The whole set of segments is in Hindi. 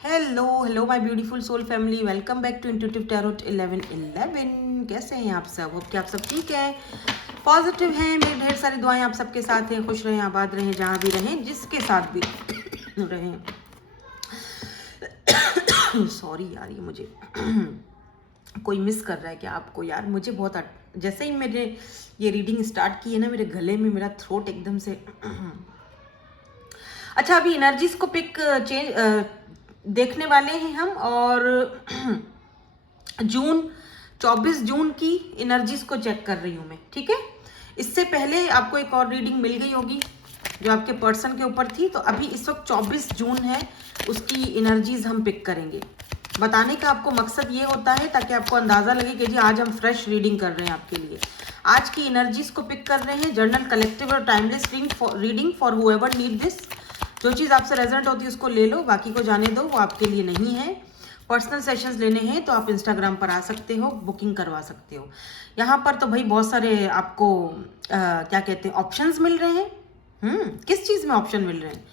Hello my beautiful soul family, welcome back to intuitive tarot 1111। कैसे हैं आप सब? होप कि आप सब ठीक हैं, पॉजिटिव हैं। मेरी ढेर सारी दुआएं आप सबके साथ हैं। खुश रहें, आबाद रहें, जहाँ भी रहें, जिसके साथ भी रहें। सॉरी यार, ये मुझे कोई मिस कर रहा है क्या आपको? यार मुझे बहुत जैसे ही मेरे ये रीडिंग स्टार्ट की है ना, मेरे गले में मेरा थ्रोट एकदम से अच्छा, अभी एनर्जीज को पिक चेंज देखने वाले हैं हम, और जून 24 जून की एनर्जीज को चेक कर रही हूं मैं, ठीक है। इससे पहले आपको एक और रीडिंग मिल गई होगी जो आपके पर्सन के ऊपर थी, तो अभी इस वक्त 24 जून है, उसकी एनर्जीज हम पिक करेंगे। बताने का आपको मकसद ये होता है ताकि आपको अंदाजा लगे कि जी आज हम फ्रेश रीडिंग कर रहे हैं आपके लिए। आज की एनर्जीज को पिक कर रहे हैं, जर्नल, कलेक्टिव और timeless reading for whoever need this. जो चीज़ आपसे रेजोनेट होती है उसको ले लो, बाकी को जाने दो, वो आपके लिए नहीं है। पर्सनल सेशंस लेने हैं तो आप इंस्टाग्राम पर आ सकते हो, बुकिंग करवा सकते हो। यहाँ पर तो भाई बहुत सारे आपको क्या कहते हैं, ऑप्शंस मिल रहे हैं। किस चीज़ में ऑप्शन मिल रहे हैं?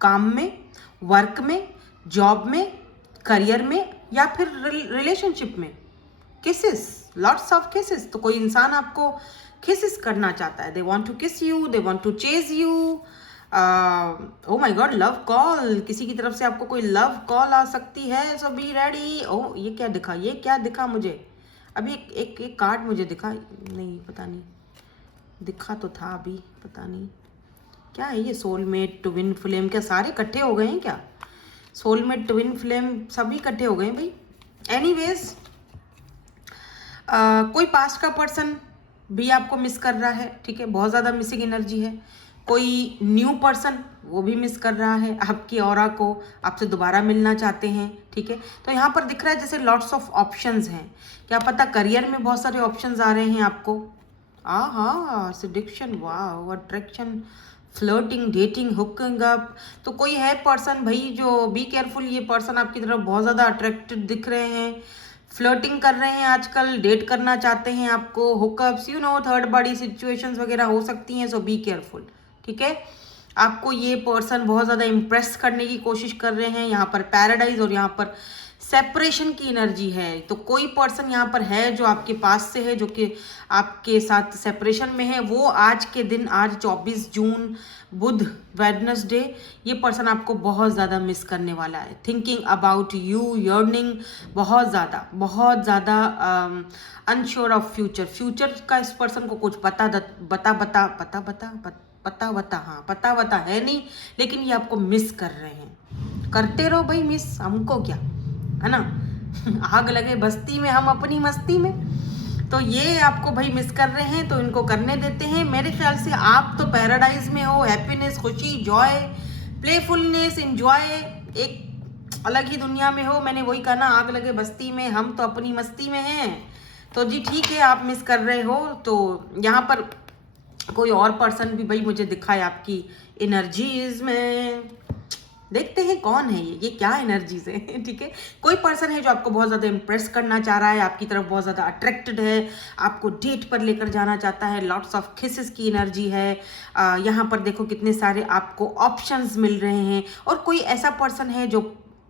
काम में, वर्क में, जॉब में, करियर में, या फिर रिलेशनशिप में। Kisses, lots of kisses. तो कोई इंसान आपको किसेस करना चाहता है, they want to kiss you, they want to chase you. Oh my god, love call, किसी की तरफ से आपको कोई लव कॉल आ सकती है, सो बी रेडी। ओ ये क्या दिखा, ये क्या दिखा मुझे? अभी एक कार्ड मुझे दिखा, नहीं पता नहीं, दिखा तो था अभी, पता नहीं क्या है ये। सोलमेट, ट्विन फ्लेम, क्या सारे इकट्ठे हो गए हैं क्या? सोलमेट, ट्विन फ्लेम सभी इकट्ठे हो गए हैं भाई। एनीवेज, कोई पास्ट का पर्सन भी आपको मिस कर रहा है, ठीक है, बहुत ज़्यादा मिसिंग एनर्जी है। कोई न्यू पर्सन वो भी मिस कर रहा है आपकी ऑरा को, आपसे दोबारा मिलना चाहते हैं, ठीक है। तो यहाँ पर दिख रहा है जैसे लॉट्स ऑफ ऑप्शंस हैं। क्या पता करियर में बहुत सारे ऑप्शंस आ रहे हैं आपको। हाँ, सिडिक्शन, वाह, attraction, flirting, dating, hooking up. तो कोई है पर्सन भाई जो, बी केयरफुल, ये पर्सन आपकी तरफ बहुत ज़्यादा अट्रैक्टेड दिख रहे हैं, फ्लर्टिंग कर रहे हैं आजकल, डेट करना चाहते हैं आपको, हुकअप्स, थर्ड बॉडी सिचुएशंस वगैरह हो सकती हैं, सो बी केयरफुल, ठीक है। आपको ये पर्सन बहुत ज़्यादा इम्प्रेस करने की कोशिश कर रहे हैं। यहाँ पर पैराडाइज और यहाँ पर सेपरेशन की एनर्जी है। तो कोई पर्सन यहाँ पर है जो आपके पास से है, जो कि आपके साथ सेपरेशन में है। वो आज के दिन, आज 24 जून बुध, वेडनेसडे, ये पर्सन आपको बहुत ज़्यादा मिस करने वाला है। थिंकिंग अबाउट यू, यर्निंग, बहुत ज़्यादा अनश्योर ऑफ फ्यूचर का इस पर्सन को कुछ पता वता है नहीं, लेकिन ये आपको मिस कर रहे हैं। करते रहो भाई मिस, हमको क्या है ना। आग लगे बस्ती में, हम अपनी मस्ती में। तो ये आपको भाई मिस कर रहे हैं, तो इनको करने देते हैं। मेरे ख्याल से आप तो पैराडाइज में हो, हैप्पीनेस, खुशी, जॉय, प्लेफुलनेस, एंजॉय, एक अलग ही दुनिया में हो। मैंने वही कहा ना, आग लगे बस्ती में, हम तो अपनी मस्ती में हैं। तो जी ठीक है, आप मिस कर रहे हो। तो यहाँ पर कोई और पर्सन भी भाई मुझे दिखा है आपकी एनर्जीज में। देखते हैं कौन है ये क्या एनर्जीज है, ठीक है। कोई पर्सन है जो आपको बहुत ज़्यादा इम्प्रेस करना चाह रहा है, आपकी तरफ बहुत ज़्यादा अट्रैक्टेड है, आपको डेट पर लेकर जाना चाहता है। लॉट्स ऑफ किसेस की एनर्जी है। यहाँ पर देखो कितने सारे आपको ऑप्शंस मिल रहे हैं। और कोई ऐसा पर्सन है जो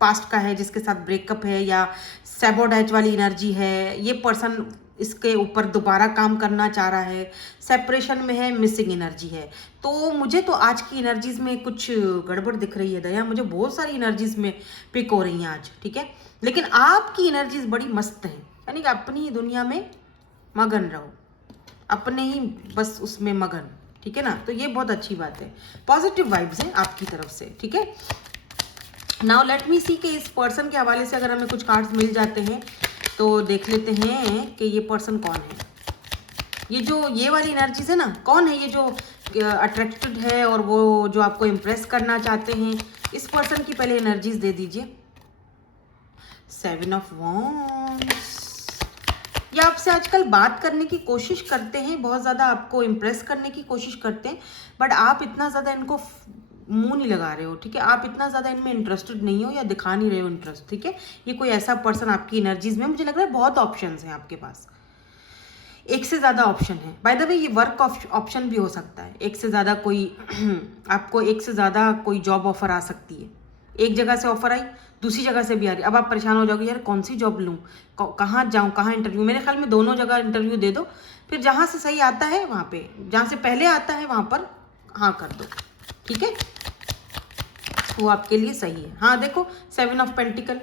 पास्ट का है, जिसके साथ ब्रेकअप है या सैबोडैज वाली एनर्जी है। ये पर्सन इसके ऊपर दोबारा काम करना चाह रहा है, सेपरेशन में है, मिसिंग एनर्जी है। तो मुझे तो आज की एनर्जीज में कुछ गड़बड़ दिख रही है दया, मुझे बहुत सारी एनर्जीज में पिक हो रही हैं आज, ठीक है। लेकिन आपकी एनर्जीज बड़ी मस्त हैं, यानी कि अपनी ही दुनिया में मगन रहो, अपने ही बस उसमें मगन, ठीक है ना। तो ये बहुत अच्छी बात है, पॉजिटिव वाइब्स हैं आपकी तरफ से, ठीक है। नाउ लेट मी सी कि इस पर्सन के हवाले से अगर हमें कुछ कार्ड्स मिल जाते हैं तो देख लेते हैं कि ये पर्सन कौन है। ये वाली एनर्जीज है ना, कौन है ये जो अट्रैक्टेड है और वो जो आपको इम्प्रेस करना चाहते हैं। इस पर्सन की पहले एनर्जीज दे दीजिए। 7 ऑफ वॉन्ड्स, ये आपसे आजकल बात करने की कोशिश करते हैं, बहुत ज़्यादा आपको इम्प्रेस करने की कोशिश करते हैं, बट आप इतना ज़्यादा इनको मुंह नहीं लगा रहे हो, ठीक है। आप इतना ज़्यादा इनमें इंटरेस्टेड नहीं हो या दिखा नहीं रहे हो इंटरेस्ट, ठीक है। ये कोई ऐसा पर्सन आपकी एनर्जीज में, मुझे लग रहा है बहुत ऑप्शंस हैं आपके पास, एक से ज़्यादा ऑप्शन है। बाय द वे ये वर्क ऑप्शन भी हो सकता है, एक से ज़्यादा कोई आपको एक से ज़्यादा कोई जॉब ऑफर आ सकती है, एक जगह से ऑफर आई, दूसरी जगह से भी आ रही, अब आप परेशान हो जाओगे यार कौन सी जॉब लूँ, कहाँ जाऊँ, कहाँ इंटरव्यू। मेरे ख्याल में दोनों जगह इंटरव्यू दे दो, फिर जहाँ से सही आता है वहाँ पे, जहाँ से पहले आता है वहाँ पर हाँ कर दो, ठीक है, वो आपके लिए सही है। हाँ देखो 7 ऑफ पेंटिकल,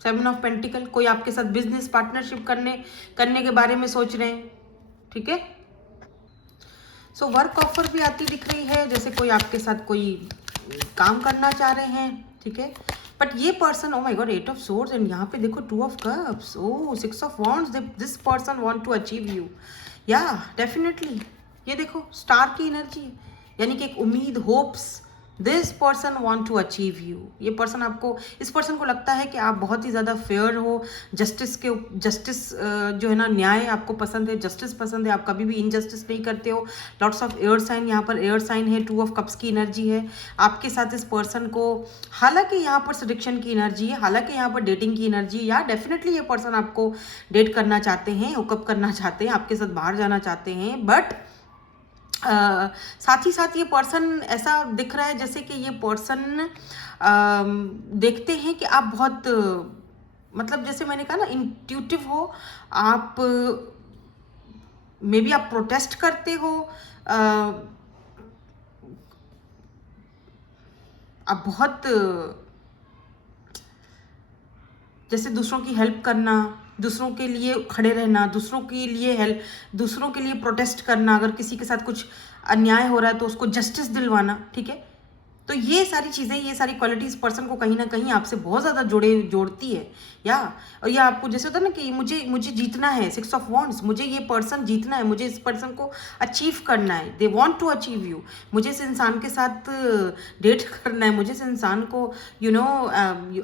7 ऑफ पेंटिकल, कोई आपके साथ बिजनेस पार्टनरशिप करने के बारे में सोच रहे हैं, ठीक है। सो वर्क ऑफर भी आती दिख रही है, जैसे कोई आपके साथ कोई काम करना चाह रहे हैं, ठीक है। बट ये person, oh my god, 8 of swords and यहाँ पे देखो 2 of cups, oh 6 of wands, this person want to achieve you, या डेफिनेटली ये देखो स्टार की एनर्जी है, यानी कि एक उम्मीद, hopes, this person want to achieve you. ये पर्सन आपको, इस पर्सन को लगता है कि आप बहुत ही ज़्यादा फेयर हो, जस्टिस जो है ना, न्याय आपको पसंद है, जस्टिस पसंद है, आप कभी भी इनजस्टिस नहीं करते हो। लॉट्स ऑफ एयर साइन, यहाँ पर एयर साइन है, 2 ऑफ कप्स की एनर्जी है आपके साथ इस पर्सन को। हालांकि यहाँ पर सडिक्शन की एनर्जी है, हालांकि यहाँ पर डेटिंग की एनर्जी है, या डेफिनेटली ये पर्सन आपको डेट करना चाहते हैं, हुकअप करना चाहते हैं, आपके साथ बाहर जाना चाहते हैं। बट साथ ही साथ ये पर्सन ऐसा दिख रहा है जैसे कि ये पर्सन देखते हैं कि आप बहुत मतलब जैसे मैंने कहा ना इंट्यूटिव हो आप, मे बी आप प्रोटेस्ट करते हो, आप बहुत जैसे दूसरों की हेल्प करना, दूसरों के लिए खड़े रहना, दूसरों के लिए प्रोटेस्ट करना, अगर किसी के साथ कुछ अन्याय हो रहा है तो उसको जस्टिस दिलवाना, ठीक है। तो ये सारी चीज़ें, ये सारी क्वालिटीज़ पर्सन को कहीं ना कहीं आपसे बहुत ज़्यादा जोड़ती है, या और ये आपको जैसे होता है ना कि मुझे जीतना है, 6 ऑफ वॉन्ड्स, मुझे ये पर्सन जीतना है, मुझे इस पर्सन को अचीव करना है, they want to achieve you, मुझे इस इंसान के साथ डेट करना है, मुझे इस इंसान को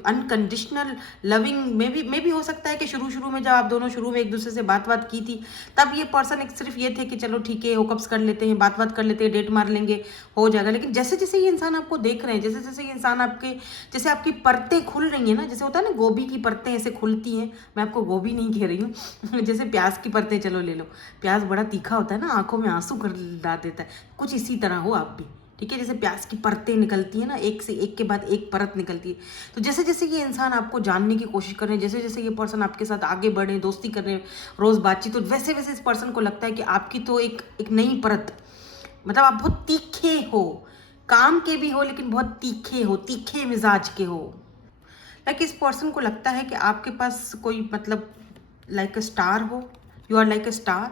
अनकंडीशनल लविंग में भी हो सकता है कि शुरू में जब आप दोनों शुरू में एक दूसरे से बात की थी तब ये पर्सन एक सिर्फ ये थे कि चलो ठीक है हुकअप्स कर लेते हैं, बात कर लेते हैं, डेट मार लेंगे, हो जाएगा। लेकिन जैसे जैसे ये इंसान आपको देख रहे हैं, जैसे जैसे ये इंसान आपके, जैसे आपकी परतें खुल रही हैं ना, जैसे होता है ना गोभी की परतें ऐसे खुलती हैं, मैं आपको गोभी नहीं कह रही हूँ जैसे प्याज की परतें, चलो ले लो, प्याज बड़ा तीखा होता है ना, आंखों में आंसू कर ला देता है, कुछ इसी तरह हो आप भी, ठीक है। जैसे प्याज की परतें निकलती है ना, एक से एक के बाद एक परत निकलती है, तो जैसे जैसे ये इंसान आपको जानने की कोशिश कर रहे हैं, जैसे जैसे ये पर्सन आपके साथ आगे बढ़े, दोस्ती कर रहे हैं, रोज़ बातचीत, तो वैसे वैसे इस पर्सन को लगता है कि आपकी तो एक नई परत, मतलब आप बहुत तीखे हो, काम के भी हो लेकिन बहुत तीखे हो, तीखे मिजाज के हो। लाइक इस पर्सन को लगता है कि आपके पास कोई मतलब लाइक अ स्टार हो, you are like a star,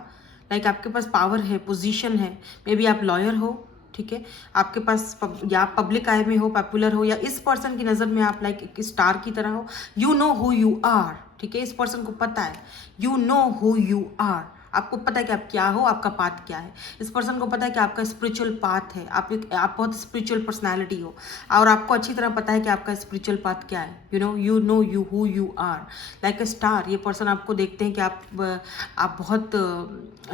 like आपके पास पावर है, पोजीशन है, मे बी आप लॉयर हो, ठीक है, आपके पास या पब्लिक आई में हो, पॉपुलर हो, या इस पर्सन की नज़र में आप लाइक एक स्टार की तरह हो, you know who you are, ठीक है। इस पर्सन को पता है, you know who you are, आपको पता है कि आप क्या हो, आपका पाथ क्या है। इस पर्सन को पता है कि आपका स्पिरिचुअल पाथ है, आप बहुत स्पिरिचुअल पर्सनालिटी हो, और आपको अच्छी तरह पता है कि आपका स्पिरिचुअल पाथ क्या है, you know you who you are, like a star. ये पर्सन आपको देखते हैं कि आप बहुत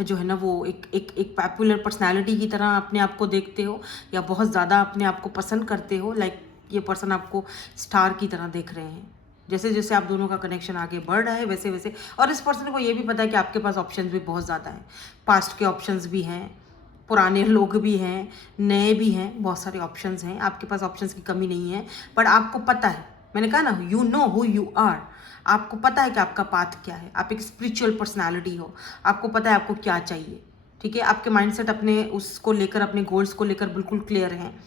जो है ना वो एक पॉपुलर पर्सनालिटी की तरह अपने आप को देखते हो, या बहुत ज़्यादा अपने आप को पसंद करते हो, लाइक ये पर्सन आपको स्टार की तरह देख रहे हैं। जैसे जैसे आप दोनों का कनेक्शन आगे बढ़ रहा है वैसे वैसे, और इस पर्सन को ये भी पता है कि आपके पास ऑप्शंस भी बहुत ज़्यादा हैं, पास्ट के ऑप्शंस भी हैं, पुराने लोग भी हैं, नए भी हैं, बहुत सारे ऑप्शंस हैं, आपके पास ऑप्शंस की कमी नहीं है। बट आपको पता है, मैंने कहा ना you know who you are, आपको पता है कि आपका पाथ क्या है, आप एक स्पिरिचुअल पर्सनैलिटी हो, आपको पता है आपको क्या चाहिए, ठीक है। आपके माइंडसेट अपने उसको लेकर, अपने गोल्स को लेकर बिल्कुल क्लियर हैं,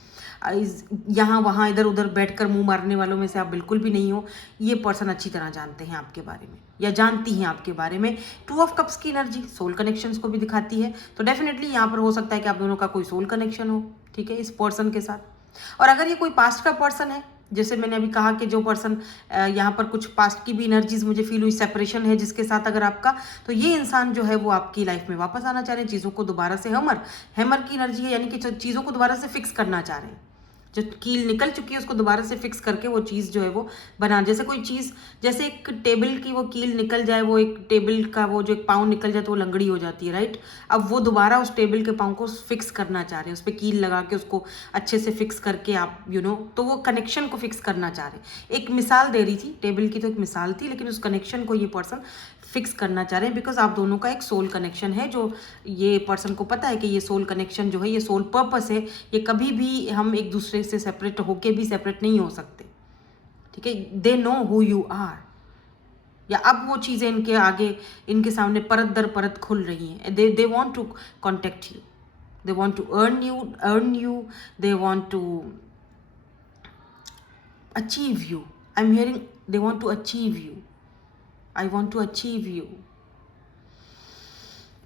यहाँ वहाँ इधर उधर बैठकर मुंह मारने वालों में से आप बिल्कुल भी नहीं हो। ये पर्सन अच्छी तरह जानते हैं आपके बारे में, या जानती हैं आपके बारे में। 2 ऑफ कप्स की एनर्जी सोल कनेक्शंस को भी दिखाती है, तो डेफिनेटली यहाँ पर हो सकता है कि आप दोनों का कोई सोल कनेक्शन हो, ठीक है, इस पर्सन के साथ। और अगर ये कोई पास्ट का पर्सन है, जैसे मैंने अभी कहा कि जो पर्सन यहाँ पर कुछ पास्ट की भी एनर्जीज मुझे फील हुई, सेपरेशन है जिसके साथ अगर आपका, तो ये इंसान जो है वो आपकी लाइफ में वापस आना चाह रहे हैं, चीज़ों को दोबारा से, हैमर की एनर्जी है, यानी कि चीज़ों को दोबारा से फिक्स करना चाह रहे हैं, जो कील निकल चुकी है उसको दोबारा से फिक्स करके वो चीज़ जो है वो बना, जैसे कोई चीज़, जैसे एक टेबल की वो कील निकल जाए, वो एक टेबल का वो जो एक पाँव निकल जाए तो वो लंगड़ी हो जाती है, राइट। अब वो दोबारा उस टेबल के पाँव को फिक्स करना चाह रहे हैं, उस पर कील लगा के उसको अच्छे से फिक्स करके आप तो वो कनेक्शन को फिक्स करना चाह रहे हैं। एक मिसाल दे रही थी, टेबल की तो एक मिसाल थी, लेकिन उस कनेक्शन को ये पर्सन फिक्स करना चाह रहे हैं, बिकॉज आप दोनों का एक सोल कनेक्शन है, जो ये पर्सन को पता है कि ये सोल कनेक्शन जो है ये सोल पर्पस है, ये कभी भी हम एक दूसरे से सेपरेट होके भी सेपरेट नहीं हो सकते, ठीक है, they know who you are, या अब वो चीज़ें इनके आगे, इनके सामने परत दर परत खुल रही हैं. They want to contact you, they want to earn you, they want to achieve you. I'm hearing they want to achieve you. I want to achieve you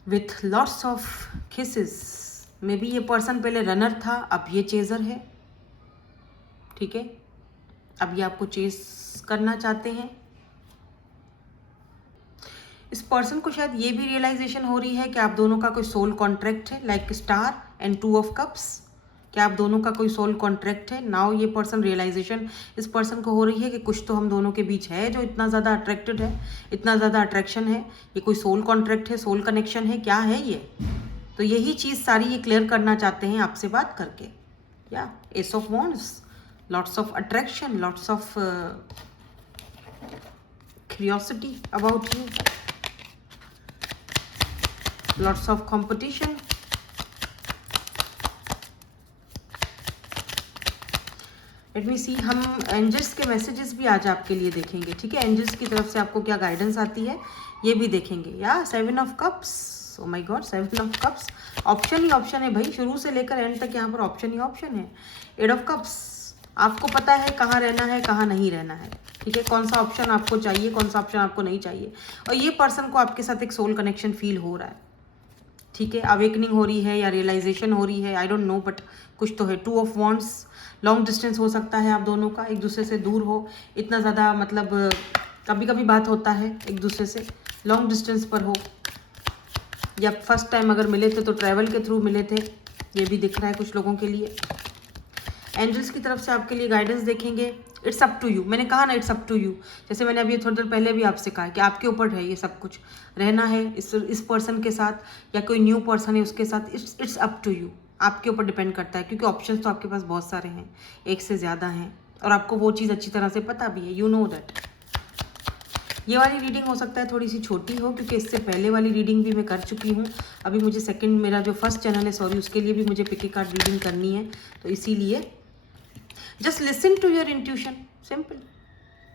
with lots of kisses. Maybe ये पर्सन पहले रनर था, अब ये चेजर है. ठीक है, अब ये आपको चेस करना चाहते हैं. इस पर्सन को शायद ये भी रियलाइजेशन हो रही है कि आप दोनों का कोई सोल कॉन्ट्रैक्ट है, like star and 2 of cups, कि आप दोनों का कोई सोल कॉन्ट्रैक्ट है. नाउ ये पर्सन रियलाइजेशन इस पर्सन को हो रही है कि कुछ तो हम दोनों के बीच है जो इतना ज़्यादा अट्रैक्टेड है, इतना ज़्यादा अट्रैक्शन है. ये कोई सोल कॉन्ट्रैक्ट है, सोल कनेक्शन है, क्या है ये? तो यही चीज़ सारी ये क्लियर करना चाहते हैं आपसे बात करके. या ace of wands, lots of attraction, lots of curiosity about you, lots of competition. Let me see, हम एंजल्स के मैसेजेस भी आज आपके लिए देखेंगे. ठीक है, एंजल्स की तरफ से आपको क्या गाइडेंस आती है ये भी देखेंगे. या 7 of cups, O my God, 7 of cups. Option he option है भाई, शुरू से लेकर एंड तक यहाँ पर ऑप्शन ही ऑप्शन है. 8 ऑफ कप्स, आपको पता है कहाँ रहना है, कहाँ नहीं रहना है. ठीक है, कौन सा ऑप्शन आपको चाहिए, कौन सा ऑप्शन आपको नहीं चाहिए. और ये पर्सन को आपके साथ एक सोल कनेक्शन फील हो रहा है. ठीक है, अवेकनिंग हो रही है या रियलाइजेशन हो रही है, आई डोंट नो, बट कुछ तो है. 2 ऑफ वॉन्ड्स, लॉन्ग डिस्टेंस हो सकता है आप दोनों का, एक दूसरे से दूर हो, इतना ज़्यादा मतलब कभी कभी बात होता है एक दूसरे से, लॉन्ग डिस्टेंस पर हो, या फर्स्ट टाइम अगर मिले थे तो ट्रैवल के थ्रू मिले थे, ये भी दिख रहा है कुछ लोगों के लिए. एंजल्स की तरफ से आपके लिए गाइडेंस देखेंगे. इट्स अप टू यू, मैंने कहा ना, इट्स अप टू यू. जैसे मैंने अभी थोड़ी देर पहले भी आपसे कहा कि आपके ऊपर है ये सब कुछ, रहना है इस पर्सन के साथ या कोई न्यू पर्सन है उसके साथ. इट्स अप टू यू, आपके ऊपर डिपेंड करता है, क्योंकि ऑप्शंस तो आपके पास बहुत सारे हैं, एक से ज़्यादा हैं, और आपको वो चीज़ अच्छी तरह से पता भी है. You know that. ये वाली रीडिंग हो सकता है थोड़ी सी छोटी हो, क्योंकि इससे पहले वाली रीडिंग भी मैं कर चुकी हूँ. अभी मुझे सेकंड, मेरा जो फर्स्ट चैनल है सॉरी, उसके लिए भी मुझे पिक ए कार्ड रीडिंग करनी है, तो इसीलिए just listen to your intuition, simple.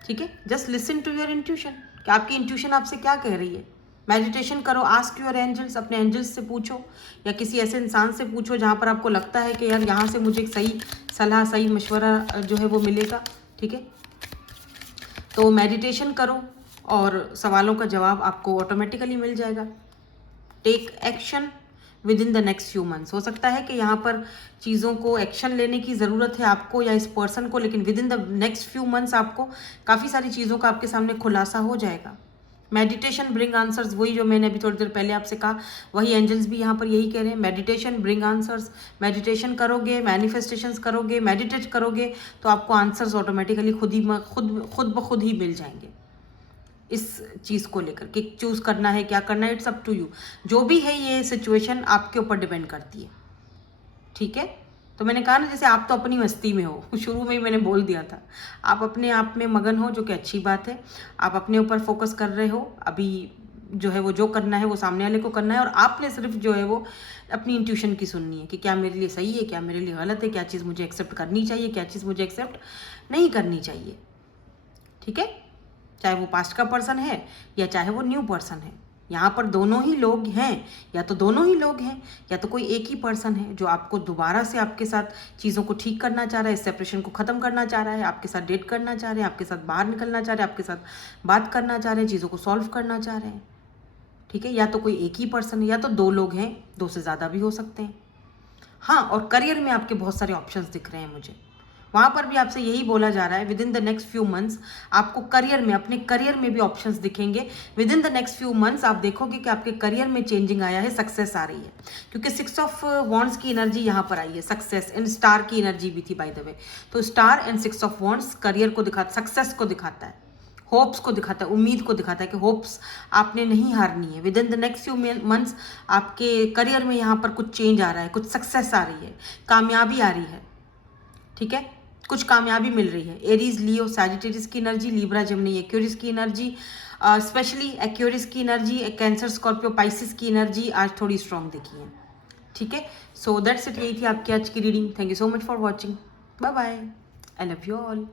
ठीक है, just listen to your intuition, कि आपकी इंट्यूशन आपसे क्या कह रही है. मेडिटेशन करो, आस्क योर एंजल्स, अपने एंजल्स से पूछो, या किसी ऐसे इंसान से पूछो जहाँ पर आपको लगता है कि यार यहाँ से मुझे एक सही सलाह, सही मशवरा जो है वो मिलेगा. ठीक है, तो मेडिटेशन करो और सवालों का जवाब आपको ऑटोमेटिकली मिल जाएगा. Take action within the next few months. हो सकता है कि यहाँ पर चीज़ों को एक्शन लेने की ज़रूरत है आपको या इस पर्सन को, लेकिन with in the next few months आपको काफ़ी सारी चीज़ों का आपके सामने खुलासा हो जाएगा. मेडिटेशन ब्रिंग आंसर्स, वही जो मैंने अभी थोड़ी देर पहले आपसे कहा, वही एंजल्स भी यहाँ पर यही कह रहे हैं. Meditation bring answers. मेडिटेशन करोगे, मैनिफेस्टेशंस करोगे, मेडिटेट करोगे, तो आपको आंसर्स ऑटोमेटिकली खुद ब खुद ही मिल जाएंगे. इस चीज़ को लेकर कि चूज़ करना है, क्या करना है, इट्स अप टू यू. जो भी है ये सिचुएशन आपके ऊपर डिपेंड करती है. ठीक है, तो मैंने कहा ना, जैसे आप तो अपनी मस्ती में हो, शुरू में ही मैंने बोल दिया था, आप अपने आप में मगन हो, जो कि अच्छी बात है. आप अपने ऊपर फोकस कर रहे हो. अभी जो है वो जो करना है वो सामने वाले को करना है, और आपने सिर्फ जो है वो अपनी इंट्यूशन की सुननी है कि क्या मेरे लिए सही है, क्या मेरे लिए गलत है, क्या चीज़ मुझे एक्सेप्ट करनी चाहिए, क्या चीज़ मुझे एक्सेप्ट नहीं करनी चाहिए. ठीक है, चाहे वो पास्ट का पर्सन है या चाहे वो न्यू पर्सन है, यहाँ पर दोनों ही लोग हैं, या तो दोनों ही लोग हैं या तो कोई एक ही पर्सन है जो आपको दोबारा से आपके साथ चीज़ों को ठीक करना चाह रहा है, इस सेपरेशन को ख़त्म करना चाह रहा है, आपके साथ डेट करना चाह रहे हैं, आपके साथ बाहर निकलना चाह रहे हैं, आपके साथ बात करना चाह रहे हैं, चीज़ों को सॉल्व करना चाह रहे हैं. ठीक है, या तो कोई एक ही पर्सन है या तो 2 लोग हैं, 2 से ज़्यादा भी हो सकते हैं. हाँ, और करियर में आपके बहुत सारे ऑप्शंस दिख रहे हैं मुझे. वहाँ पर भी आपसे यही बोला जा रहा है, with in the next few months आपको करियर में, अपने करियर में भी ऑप्शंस दिखेंगे. With in the next few months आप देखोगे कि आपके करियर में चेंजिंग आया है, सक्सेस आ रही है, क्योंकि 6 ऑफ वॉन्ड्स की एनर्जी यहाँ पर आई है. सक्सेस एंड स्टार की एनर्जी भी थी बाय द वे. तो star and 6 of wands career को दिखाता, सक्सेस को दिखाता है, होप्स को दिखाता है, उम्मीद को दिखाता है कि होप्स आपने नहीं हारनी है. With in the next few months आपके करियर में यहाँ पर कुछ चेंज आ रहा है, कुछ सक्सेस आ रही है, कामयाबी आ रही है. ठीक है, कुछ कामयाबी मिल रही है. एरीज, लियो, सैजिटेरियस की एनर्जी, लिब्रा, जेमिनी, एक्वेरियस की एनर्जी, स्पेशली एक्वेरियस की एनर्जी, कैंसर, स्कॉर्पियो, पाइसिस की एनर्जी आज थोड़ी स्ट्रॉन्ग दिखी है. ठीक है, सो दैट्स इट. यही थी आपकी आज की reading. Thank you so much for watching. Bye bye. I love you all.